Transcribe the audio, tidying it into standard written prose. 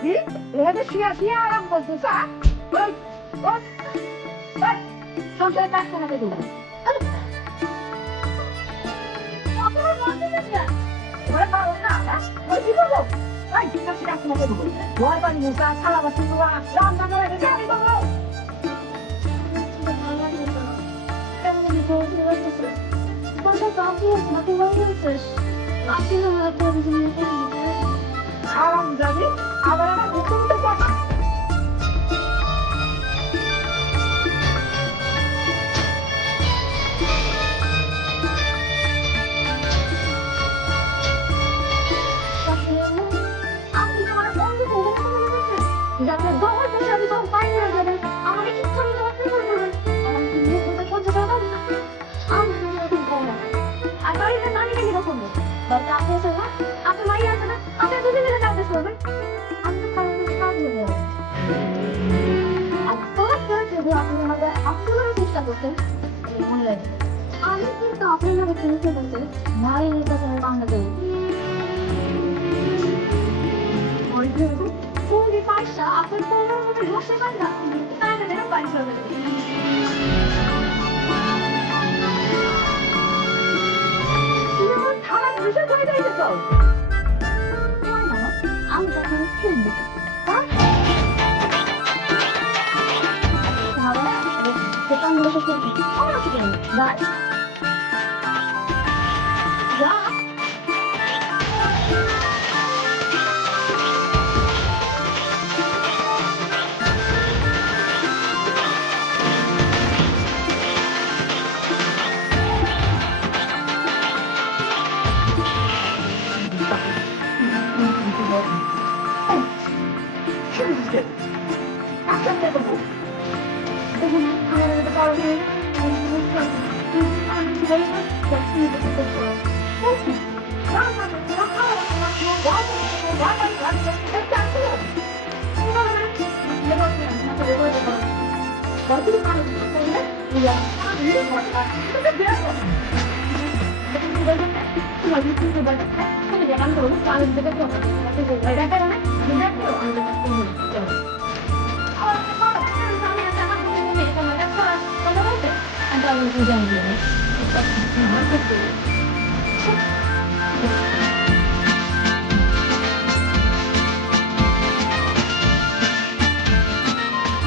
হারামজাদি এখানে শুয়ে শুয়ে আরাম করছিস ওই ওই ওই সংসারে কাজ চালাতে দেবো ঘরে পাবো না ওই কি করবো এই কাজ চালাতে দেবো ঘর বাড়ি মুসা থালা বাসন ধোয়া রান্না করে রেখে আমি দেবো হারামজাদি আবার একটা ঘুরতে পাঠা যাতে দোকান থেকে আমি সব বাইরে হয়ে যাবে আমাকে ঠিক করে দেওয়াতে বলবেন আমার কিন্তু করতে পারবেন না আমি এরকম করবো না আর বাড়িতে নানিকে কিরকম বাড়িতে আপনি আছে না আপনি মাই আছে না আপনি দুদিন মিলে কাজ করবেন আমি তো কারণ কাজ হয়ে যাবে আর তোমার যদি আপনি আমাদের আপনারা চেষ্টা করতেন মনে লাগে আমি কিন্তু আপনারা কিনতে বলতে ভাই এটা Bangladesh Fully Paisa, after 4 hours, what's the matter? I'm going to buy something. You know, time is a great way to go. Why not? I'm just going to kill you. Huh? Now, if I'm going to kill you, how much again? That? Yeah. I'm